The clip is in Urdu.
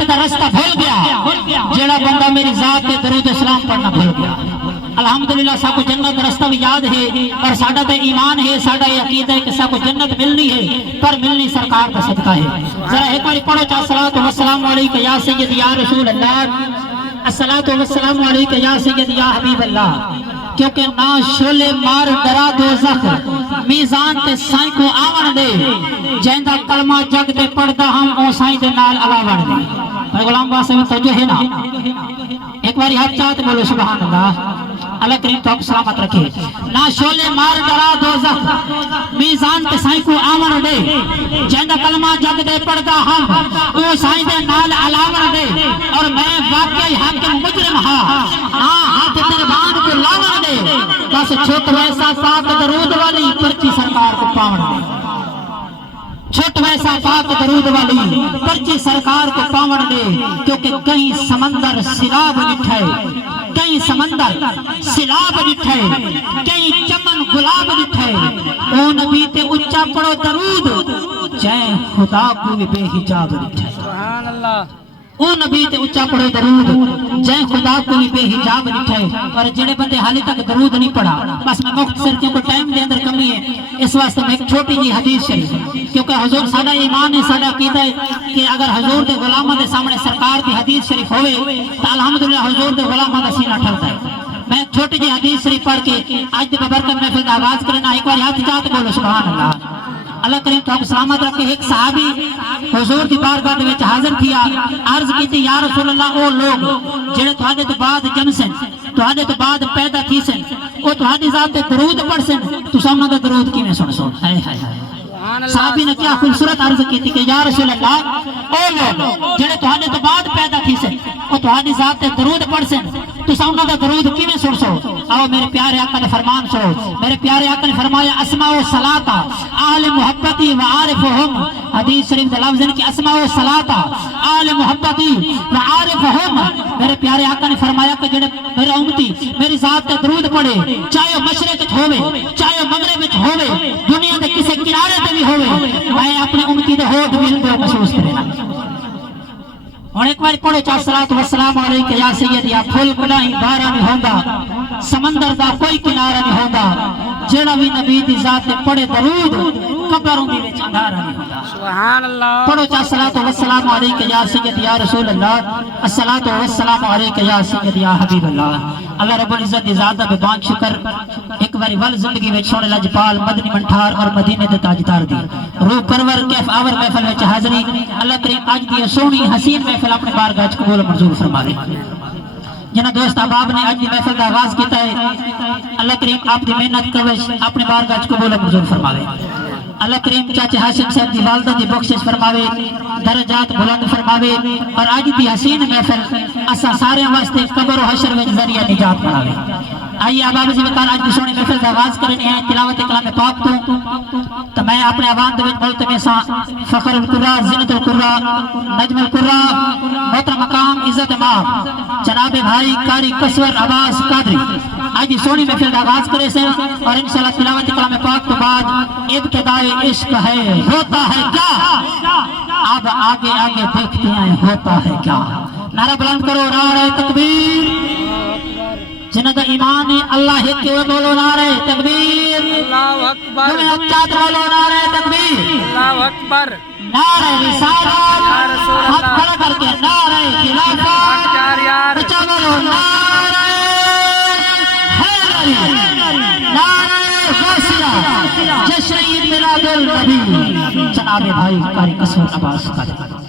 جنت کا رستہ بھول گیا جیڑا بندہ میری ذات تے درود اسلام پڑھنا بھول گیا۔ الحمدللہ سب کو جنت کا رستہ بھی یاد ہے اور ساڈا تے ایمان ہے، ساڈا یہ عقیدہ ہے کہ سب کو جنت ملنی ہے، پر ملنی سرکار کا صدقہ ہے۔ ذرا ایک بار پڑھو چا الصلاۃ والسلام علیک یا سید یا رسول اللہ، الصلاۃ والسلام علیک یا سید یا حبیب اللہ۔ کیونکہ نہ شولے مار ڈرا دوزخ میزان تے سائیں کو آون دے، جہندا کلمہ جگ تے پڑھدا ہم او سائیں دے نال علاوہ دے۔ بھائی غلام واسطے میں توجہ ہے نا، ایک بار ہاتھ چاہتے بولو سبحان اللہ۔ اللہ کریم تو آپ سلامت رکھے۔ نہ شولے مار ڈرا دوزخ میزان تے سائیں کو آون دے، جہندا کلمہ جگ دے پڑھدا ہم او سائیں دے نال علاوہ دے۔ اور میں واقعی حاکم مجرم ہاں ہاتھ دربان کو لاون دے، بس چھوٹ ویسا پاک درود والی پرچی سرکار کو پاون دے، چھوٹ ویسا پاک درود والی پرچی سرکار کو پاون دے۔ کیونکہ کہیں سمندر سیلاب لٹھے، کہیں سمندر سیلاب لٹھے، کہیں چمن گلاب لٹھے، او نبی تے اچھا پڑھو درود جائے خدا کو بھی بے حجاب لٹھے۔ سبحان اللہ۔ او نبی تے اچھا پڑھو درود جائے خدا کو بھی بے حجاب لٹھے۔ اور جڑے بندے حالی تک درود نہیں پڑھا، بس میں مختصر کیونکہ ٹائم دے اندر کمی ہے اس واسطے میں ایک چھوٹی جی حدیث شریف، کیونکہ حضور سادہ ایمان ہے، سادہ عقیدہ ہے کہ اگر حضور دے غلاموں دے سامنے سرکار دی حدیث شریف ہوئے تو الحمدللہ حضور دے غلاموں دا سینہ ٹھلتا ہے۔ میں چھوٹی جی حدیث شریف پڑھ کے آج دے ببرکت محفل کا آغاز کرنا، ایک بار ہاتھ چاہتے بولو سبحان اللہ۔ اللہ کریم تو آپ سلامت رکھے۔ ایک صحابی حضور دی بارگاہ دے وچ حاضر تھیا، عرض کیتی یا رسول اللہ او لوگ جڑے تہاڈے تو بعد جم سن، تہاڈے تو بعد پیدا تھی سن، او تہاڈی ذات تے درود پڑھ سن، تساں انہاں دا درود کیویں سن سو؟ ہائے ہائے ہائے۔ صحابی نے کیا خوبصورت عرض کی تھی کہ یا رسول اللہ او لوگ جڑے تہاڈے تو بعد پیدا تھی سن، او تہاڈی ذات تے درود پڑھ سن، تساں انہاں دا درود کیویں سن سو؟ آؤ میرے پیارے آقا نے فرمان سنو۔ میرے پیارے آقا نے فرمایا اسماء و صلاۃ اہل محبتی و عارفہم، حدیث شریف دے لفظ ہیں کہ اسماء و صلاۃ اہل محبتی و عارفہم۔ میرے پیارے آقا نے فرمایا کہ جڑے میرے امتی میری ذات تے درود پڑھے، چاہے وہ مشرق وچ ہوے چاہے وہ مغرب وچ ہوے، دنیا دے کسے کنارے تے بھی ہوے، میں اپنے امتی دے ہوٹھ مل کے محسوس کرنا۔ اور ایک بار پڑھو چا الصلاۃ والسلام علیک یا سید یا پھول کڈائی بارہ نہیں ہوندا، سمندر دا کوئی کنارہ نہیں ہوندا، جڑا بھی نبی دی ذات تے پڑھے درود قبروں دی وچ اندھارا نہیں ہوندا۔ سبحان اللہ۔ پڑھو چا الصلاۃ والسلام علیک یا سید یا رسول اللہ، الصلاۃ والسلام علیک یا سید یا حبیب اللہ۔ اللہ رب العزت دی ذات دا بے بانگ شکر ایک باری ول زندگی وچ سونے لجپال مدنی منٹھار اور مدینے دے تاجدار دی روح پرور کیف آور محفل وچ حاضری۔ اللہ کریم اج دی سونی حسین محفل اپنے بارگاہ وچ قبول منظور فرماوے۔ جنہاں دوست احباب نے اج دی محفل دا آغاز کیتا ہے، اللہ کریم آپ دی محنت کوش اپنے بارگاہ وچ قبول منظور فرماوے۔ اللہ کریم چاچے ہاشم صاحب دی والدہ دی بخشش فرماوے، درجات بلند فرماوے، اور آج دی حسین محفل اسا سارے واسطے قبر و حشر وچ ذریعہ نجات بناوے۔ آئیے احباب ذمہ آج کی سونی محفل کا آغاز کرنے ہیں تلاوت کلام پاک تو میں اپنے عوام دے وچ ملتمساں فخر القرا زینت القرا نجم القرا محترم مقام عزت مآب جناب بھائی قاری کسور عباس قادری آج کی سونی محفل کا آغاز کرے سے، اور انشاءاللہ تلاوت کلام پاک کے بعد ابتدائی عشق ہے ہوتا ہے کیا، اب آگے آگے دیکھتے ہیں ہوتا ہے کیا۔ نعرہ بلند کرو نعرہ تکبیر، جنہ دا ایمان اللہ ہی کے بولو نعرہ تکبیر، اللہ اکبر، تمہیں اچھا بولو نعرہ تکبیر، اللہ اکبر، نعرہ رسالت ہاتھ کھڑا کر کے نعرہ خلافت، اچھا بولو نعرہ حیدری، نعرہ غوثیہ، جشن عید میلاد النبی، جناب بھائی قاری کسور عباس قادری۔